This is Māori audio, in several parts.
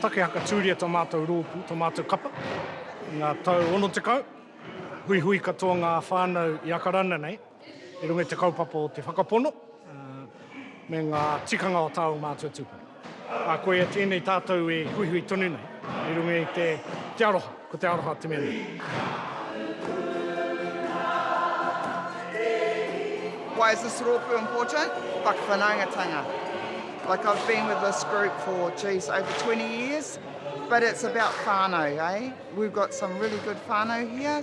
Tātai Haka tūria tō mātou rōpū, tō mātou kapa. Ngā tau ono te kau, hui hui katoa ngā whānau i akarana nei, i runga te kaupapa o te whakapono, me ngā tikanga o tāu mātua tūpuna. A koe e tēnei tātou e hui hui tonu nei, i runga i te aroha, ko te aroha te mea nei. Why is this rōpū important? Whakawhanaungatanga. Like I've been with this group for, over 20 years, but it's about whānau, eh? We've got some really good whānau here,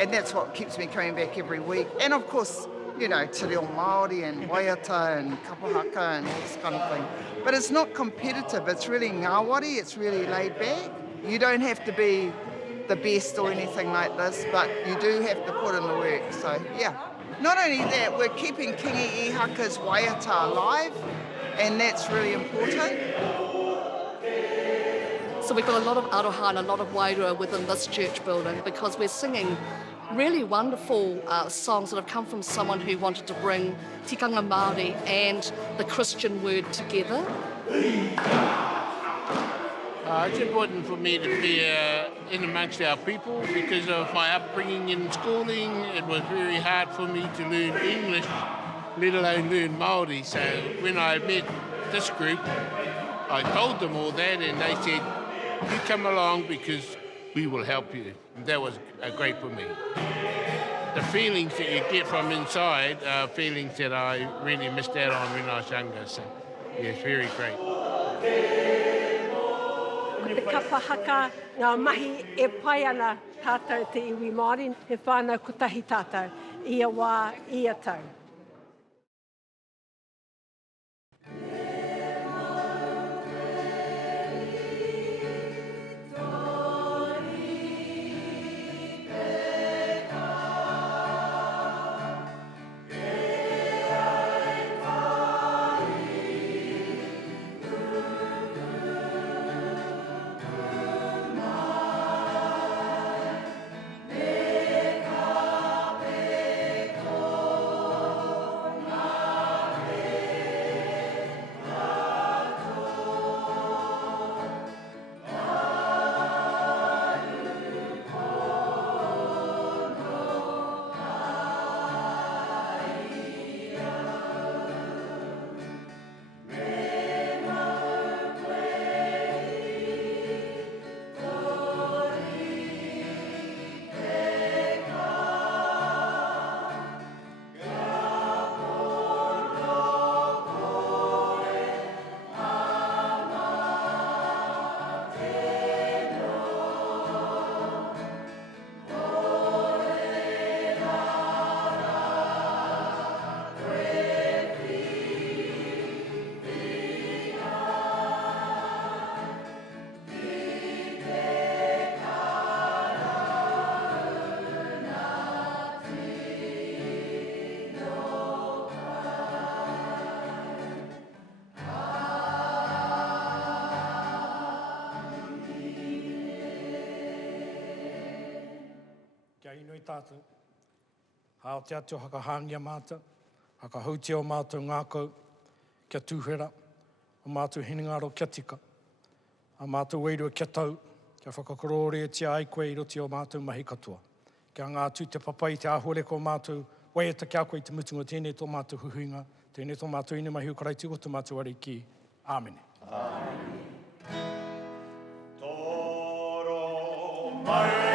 and that's what keeps me coming back every week. And of course, you know, te reo Māori and waiata and kapa haka and all this kind of thing. But it's not competitive, it's really ngāwari, it's really laid back. You don't have to be the best or anything like this, but you do have to put in the work, so yeah. Not only that, we're keeping Kingi Ihaka's waiata alive, and that's really important. So we've got a lot of aroha and a lot of wairua within this church building because we're singing really wonderful songs that have come from someone who wanted to bring tikanga Māori and the Christian word together. It's important for me to be in amongst our people because of my upbringing in schooling. It was very hard for me to learn English, let alone learn Māori. So when I met this group, I told them all that and they said, you come along because we will help you. And that was great for me. The feelings that you get from inside are feelings that I really missed out on when I was younger. So yeah, it's very great. Te kapa haka, ngā mahi e pai ana tātou te iwi Māori, he whānau kotahi tātou, ia wā, ia tau. Kia inoi tātou. Hao te atu haka hāngia mātou, haka hautia o mātou ngākau, kia tūhera, o mātou hinengaro kia tika, a mātou wairua kia tau, kia whakakorore tia ai koe i roti o mātou mahi katoa. Kia ngā tū te papai te ahoreko o mātou, waiata kia koe te mutunga, tēnei tō mātou huhuinga, tēnei tō mātou ine mahi ukaraiti o tō mātou ariki. Āmene. Āmene. Toro mai.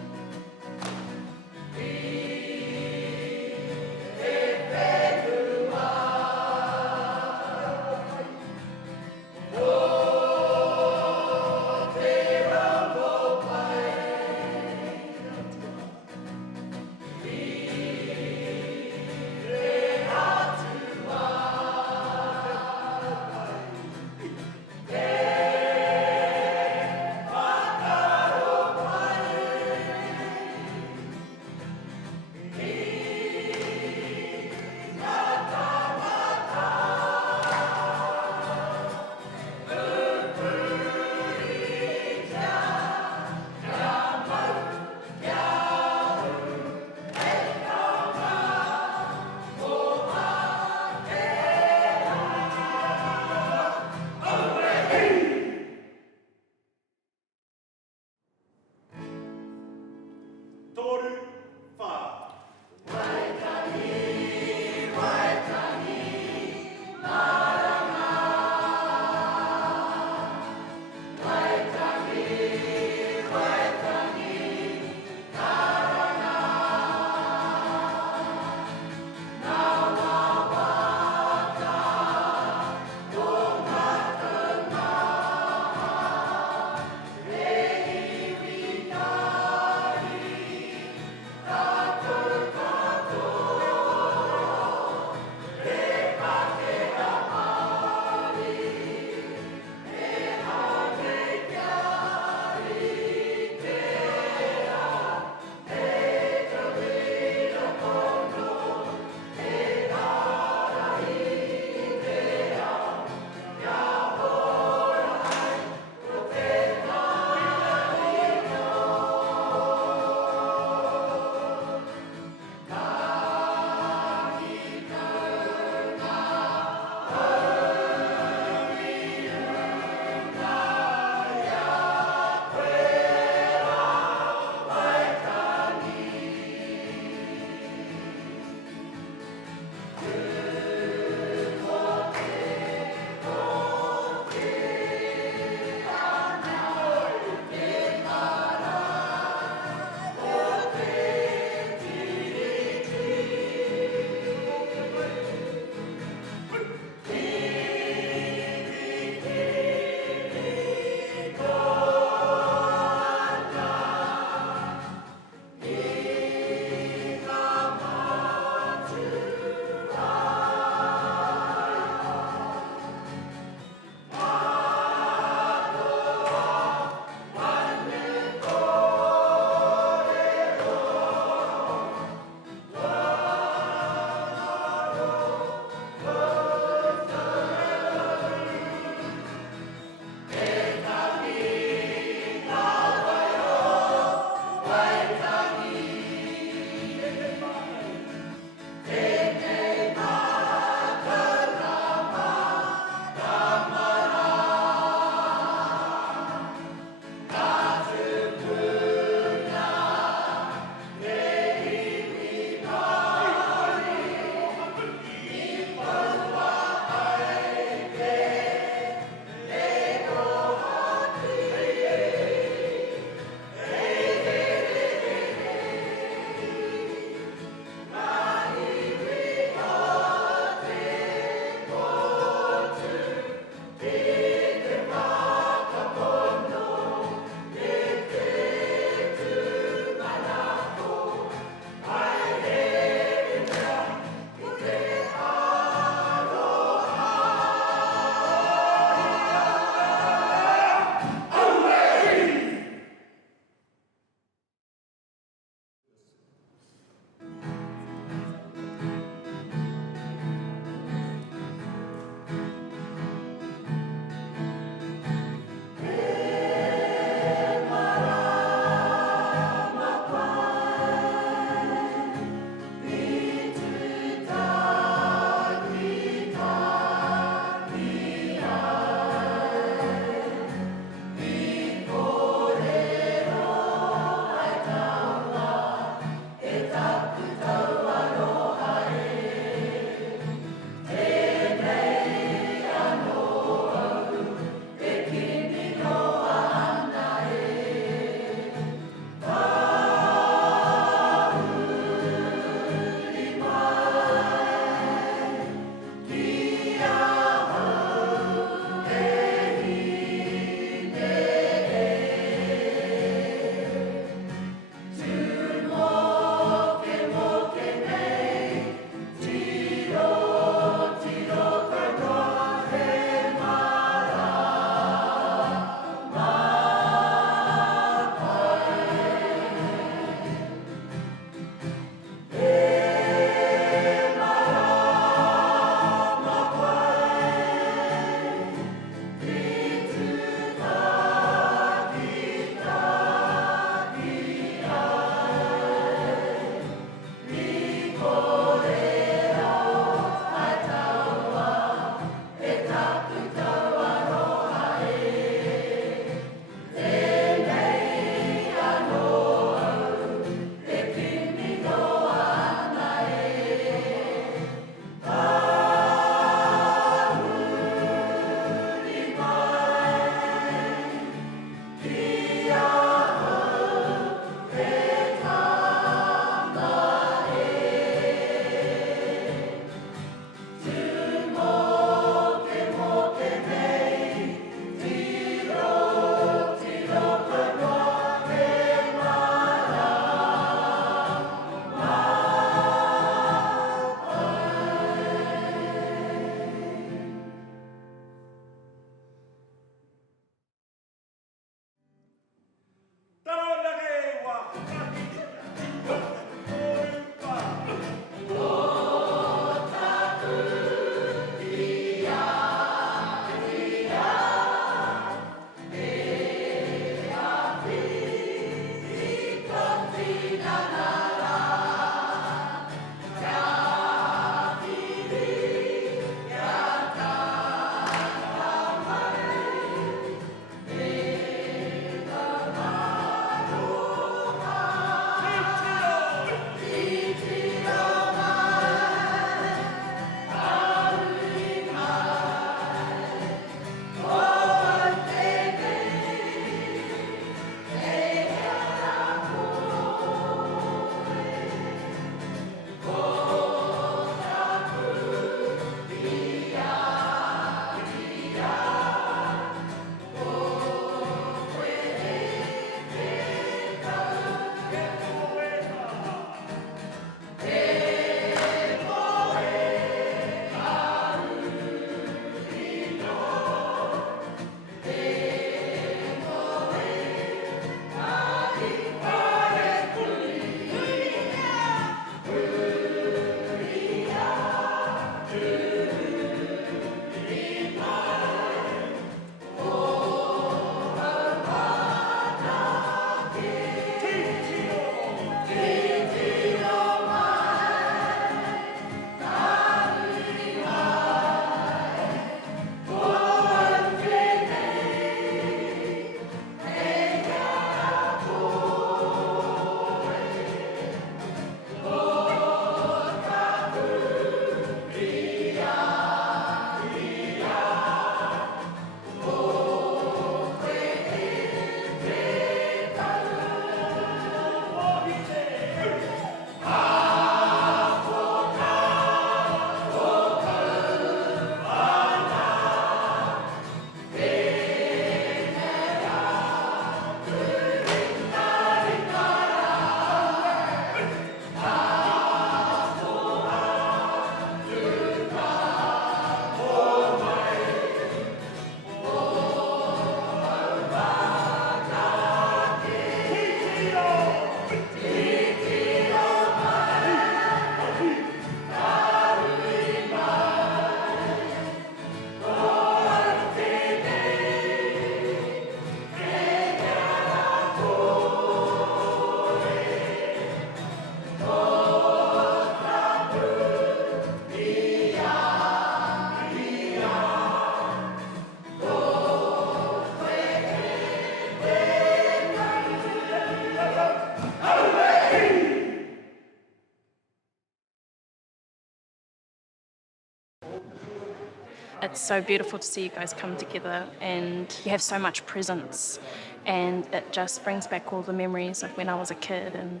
It's so beautiful to see you guys come together, and you have so much presence, and it just brings back all the memories of when I was a kid. And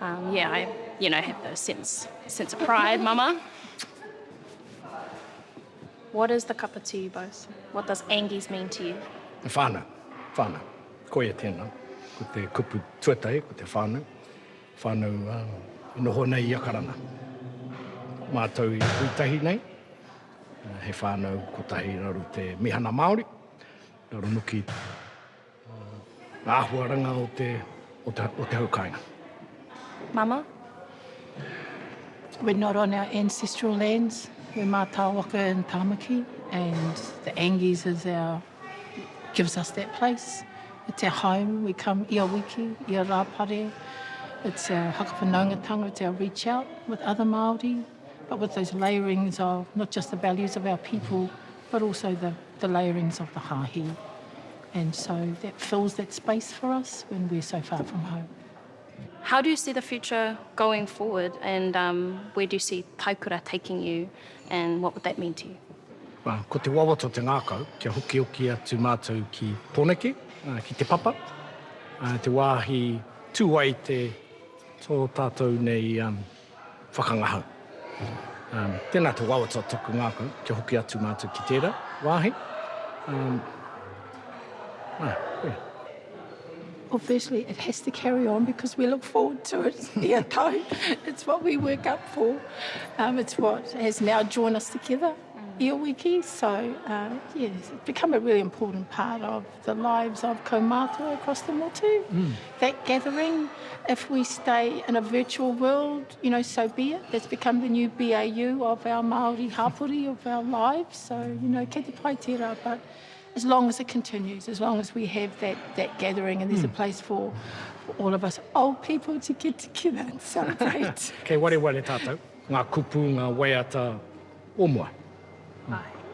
I have the sense of pride. Mama, what is the kapa to you both? What does Angies mean to you? Whānau. Koe tēnā. Ko te kupu tuatai, ko te whānau. Whānau inoho nei i akarana. Mātou i uitahi nei. He whānau kotahi raru te mihana Māori. Raru nuki āhuaranga o te haukainga. Mama? We're not on our ancestral lands. We're Mātāwaka and Tāmaki, and the Angies gives us that place. It's our home. We come ia wiki, ia rāpare. It's our hakawhanaungatanga, it's our reach out with other Māori, but with those layerings of not just the values of our people, but also the layerings of the hāhi. And so that fills that space for us when we're so far from home. How do you see the future going forward, and where do you see Taikura taking you, and what would that mean to you? Ko te wawata te ngākau, kia hoki atu mātou ki Pōneke, ki te papa. Te wāhi tūai te tō tātou nei whakangahau. Tēnā te wawata toku ngākau, kia hoki atu mātou ki tērā wāhi. Obviously, it has to carry on because we look forward to it. It's what we work up for. It's what has now drawn us together, Ia Wiki. So, it's become a really important part of the lives of kaumātua across the motu. That gathering, if we stay in a virtual world, so be it. That's become the new BAU of our Māori hapori, of our lives. So, kei te pai tērā, but as long as it continues, as long as we have that gathering and there's a place for all of us old people to get together and celebrate. Kei ware tātou, ngā kupu, ngā waiata, o mua.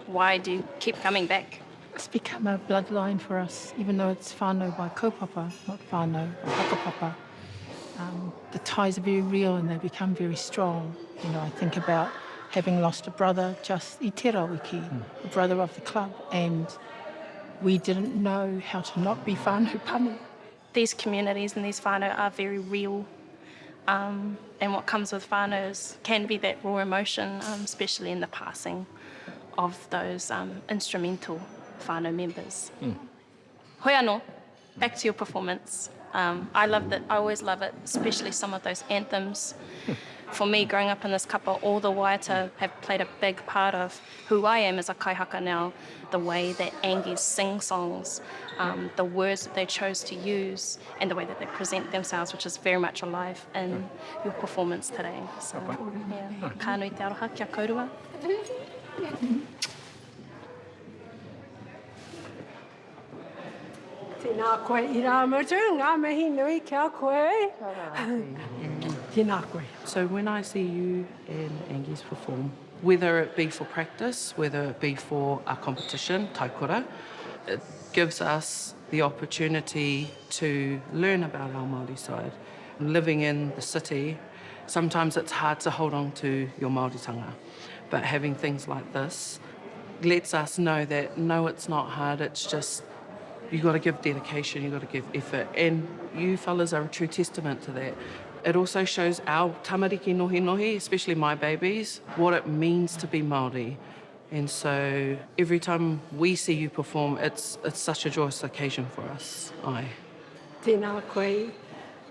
Why do you keep coming back? It's become a bloodline for us, even though it's whānau by kaupapa, not whānau by hakapapa. The ties are very real and they become very strong. I think about having lost a brother just i te rawiki, a brother of the club, and we didn't know how to not be whānau pane. These communities and these whānau are very real, and what comes with whānaus can be that raw emotion, especially in the passing of those instrumental whānau members. Hoi anō, back to your performance. I loved it, I always love it, especially some of those anthems. For me, growing up in this kapa, all the waiata have played a big part of who I am as a kaihaka now, the way that Angies sing songs, the words that they chose to use, and the way that they present themselves, which is very much alive in your performance today. So, ka nui te aroha, kia kaurua. Tēnā koe i rā motu, ngā mihi nui kia koe. Tēnā koe. So when I see you and Angies perform, whether it be for practice, whether it be for a competition, taikura, it gives us the opportunity to learn about our Māori side. Living in the city, sometimes it's hard to hold on to your Māoritanga, but having things like this lets us know that no, it's not hard, it's just you've got to give dedication, you've got to give effort, and you fellas are a true testament to that. It also shows our tamariki nohi, especially my babies, what it means to be Māori. And so every time we see you perform, it's such a joyous occasion for us. Ai. Tēnā koe,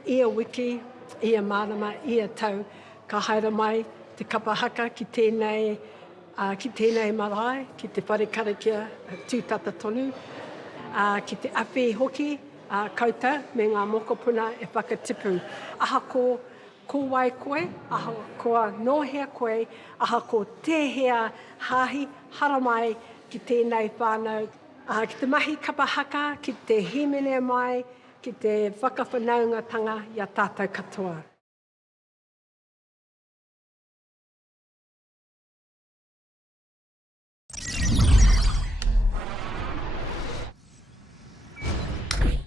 ia wiki, ia marama, ia tau, ka haere mai te kapa haka ki tēnei marae, ki te whare karakia tūtata tonu, ki te awhi hoki, kauta me ngā mokopuna e whakatipu. Aha ko wai koe, aha ko nohea koe, aha ko tēhea hāhi haramai ki tēnei whānau. Ki te mahi kapa haka, ki te himene mai, ki te whakawhanaungatanga i a tātou katoa.